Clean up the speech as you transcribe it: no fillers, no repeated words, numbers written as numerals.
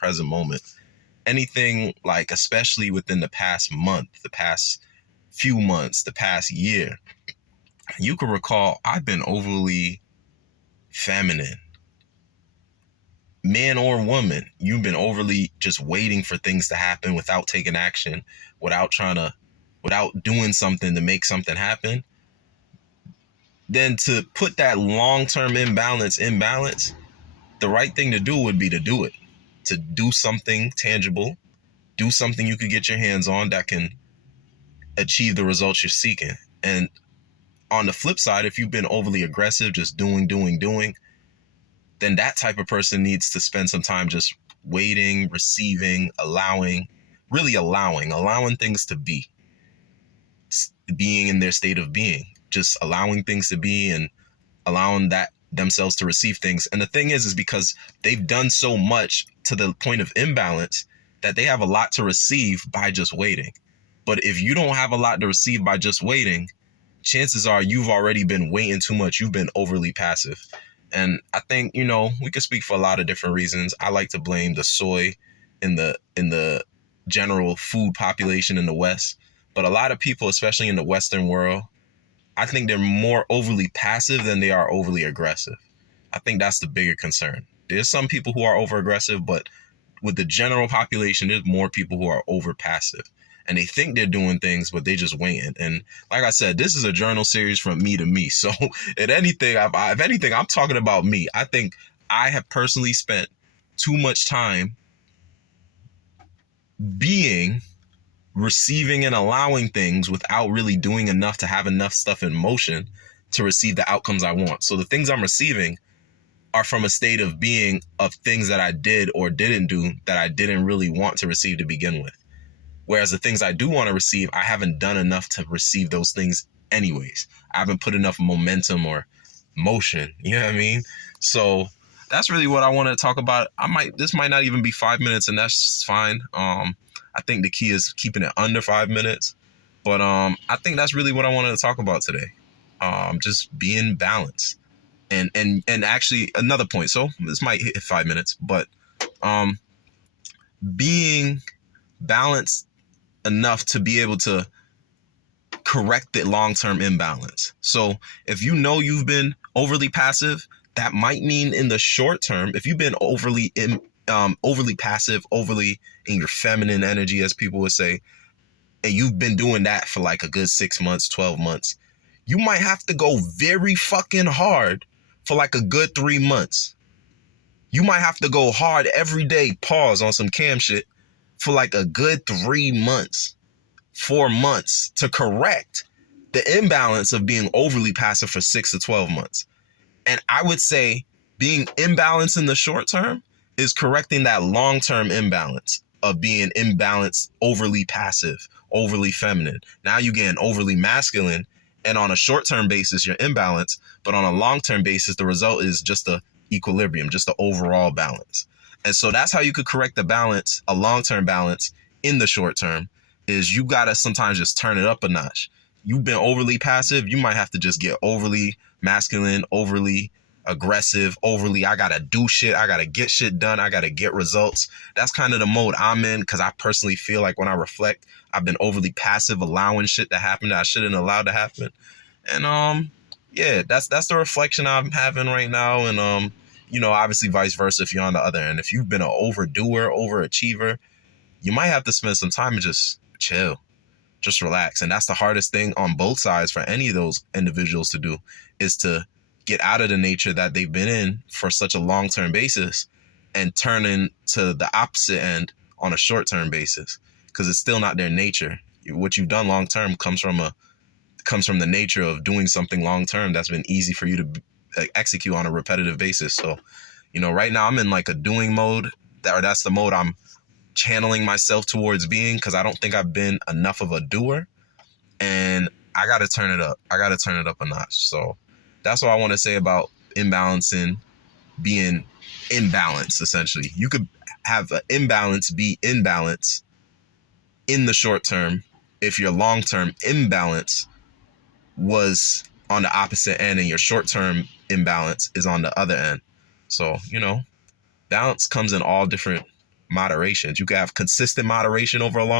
present moment. Anything like, especially within the past month, the past few months, the past year, you can recall I've been overly feminine. Man or woman, you've been overly just waiting for things to happen without taking action, without doing something to make something happen. Then to put that long-term imbalance in balance, the right thing to do would be to do it. To do something tangible, do something you could get your hands on that can achieve the results you're seeking. And on the flip side, if you've been overly aggressive, just doing, then that type of person needs to spend some time just waiting, receiving, allowing things to be, being in their state of being, just allowing things to be and allowing that themselves to receive things. And the thing is because they've done so much to the point of imbalance that they have a lot to receive by just waiting. But if you don't have a lot to receive by just waiting, chances are you've already been waiting too much. You've been overly passive. And I think, we could speak for a lot of different reasons. I like to blame the soy in the general food population in the West. But a lot of people, especially in the Western world, I think they're more overly passive than they are overly aggressive. I think that's the bigger concern. There's some people who are over aggressive, but with the general population, there's more people who are over passive. And they think they're doing things, but they just waiting. And like I said, this is a journal series from me to me. So if anything, I'm talking about me. I think I have personally spent too much time receiving and allowing things without really doing enough to have enough stuff in motion to receive the outcomes I want. So the things I'm receiving are from a state of being of things that I did or didn't do that I didn't really want to receive to begin with. Whereas the things I do want to receive, I haven't done enough to receive those things anyways. I haven't put enough momentum or motion. You know what I mean? So that's really what I want to talk about. This might not even be 5 minutes, and that's fine. I think the key is keeping it under 5 minutes. But I think that's really what I wanted to talk about today. Just being balanced. And actually another point. So this might hit 5 minutes, but being balanced enough to be able to correct the long-term imbalance. So if you know you've been overly passive, that might mean in the short term, if you've been overly passive, overly in your feminine energy, as people would say, and you've been doing that for like a good 6 months, 12 months, you might have to go very fucking hard for like a good 3 months. You might have to go hard every day, pause on some cam shit, for like a good 3 months, 4 months to correct the imbalance of being overly passive for 6 to 12 months. And I would say being imbalanced in the short term is correcting that long-term imbalance of being imbalanced, overly passive, overly feminine. Now you're getting overly masculine, and on a short-term basis, you're imbalanced, but on a long-term basis, the result is just a equilibrium, just the overall balance. And so that's how you could correct the balance, a long-term balance in the short term, is you got to sometimes just turn it up a notch. You've been overly passive. You might have to just get overly masculine, overly aggressive, I got to do shit. I got to get shit done. I got to get results. That's kind of the mode I'm in, because I personally feel like when I reflect, I've been overly passive, allowing shit to happen that I shouldn't allow to happen. And yeah, that's the reflection I'm having right now. And obviously vice versa if you're on the other end. If you've been an overdoer, overachiever, you might have to spend some time and just chill, just relax. And that's the hardest thing on both sides for any of those individuals to do, is to get out of the nature that they've been in for such a long-term basis and turn into the opposite end on a short-term basis, because it's still not their nature. What you've done long-term comes from the nature of doing something long-term that's been easy for you to execute on a repetitive basis. So, right now I'm in like a doing mode. That's the mode I'm channeling myself towards being, because I don't think I've been enough of a doer, and I got to turn it up. I got to turn it up a notch. So that's what I want to say about imbalancing, being imbalanced. Essentially, you could have an imbalance be in balance in the short term if your long-term imbalance was on the opposite end and your short-term imbalance is on the other end. So, balance comes in all different moderations. You can have consistent moderation over a long